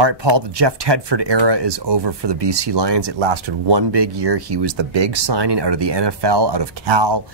All right, Paul, the Jeff Tedford era is over for the BC Lions. It lasted one big year. He was the big signing out of the NFL, out of Cal.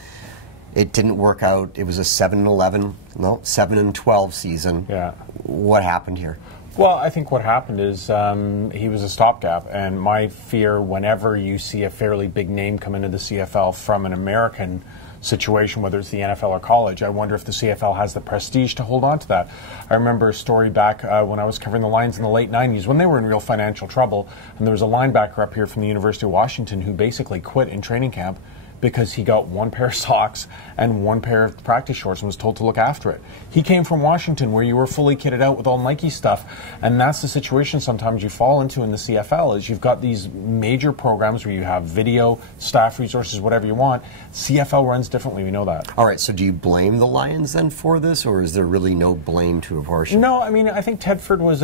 It didn't work out. It was a 7-12 season. Yeah. What happened here? Well, I think what happened is he was a stopgap, and my fear whenever you see a fairly big name come into the CFL from an American situation, whether it's the NFL or college, I wonder if the CFL has the prestige to hold on to that. I remember a story back when I was covering the Lions in the late 90s when they were in real financial trouble, and there was a linebacker up here from the University of Washington who basically quit in training camp because he got one pair of socks and one pair of practice shorts and was told to look after it. He came from Washington where you were fully kitted out with all Nike stuff, and that's the situation sometimes you fall into in the CFL is you've got these major programs where you have video, staff resources, whatever you want. CFL runs differently, we know that. All right, so do you blame the Lions then for this, or is there really no blame to apportion? No, I mean, I think Tedford was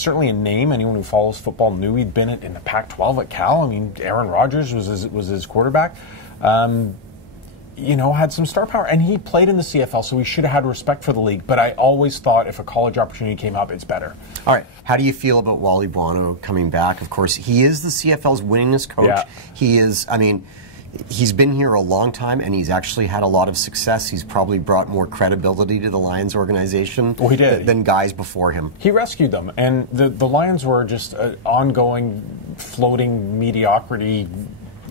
certainly a name. Anyone who follows football knew he'd been in the Pac-12 at Cal. I mean, Aaron Rodgers was his quarterback. Had some star power, and he played in the CFL, so he should have had respect for the league. But I always thought if a college opportunity came up, it's better. All right, how do you feel about Wally Buono coming back? Of course, he is the CFL's winningest coach. Yeah. He is, I mean, he's been here a long time, and he's actually had a lot of success. He's probably brought more credibility to the Lions organization than guys before him. He rescued them, and the Lions were just an ongoing, floating mediocrity,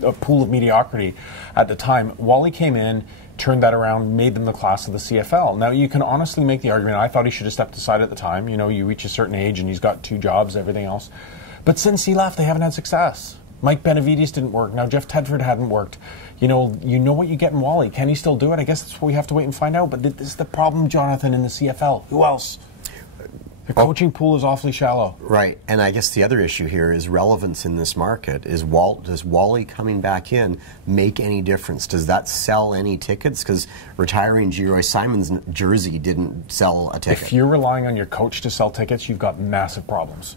a pool of mediocrity at the time. Wally came in, turned that around, made them the class of the CFL. Now, you can honestly make the argument, I thought he should have stepped aside at the time. You know, you reach a certain age and he's got 2 jobs, everything else. But since he left, they haven't had success. Mike Benavides didn't work. Now, Jeff Tedford hadn't worked. You know what you get in Wally. Can he still do it? I guess that's what we have to wait and find out. But this is the problem, Jonathan, in the CFL. Who else? The coaching pool is awfully shallow. Right, and I guess the other issue here is relevance in this market. Does Wally coming back in make any difference? Does that sell any tickets? Because retiring Geroy Simon's jersey didn't sell a ticket. If you're relying on your coach to sell tickets, you've got massive problems.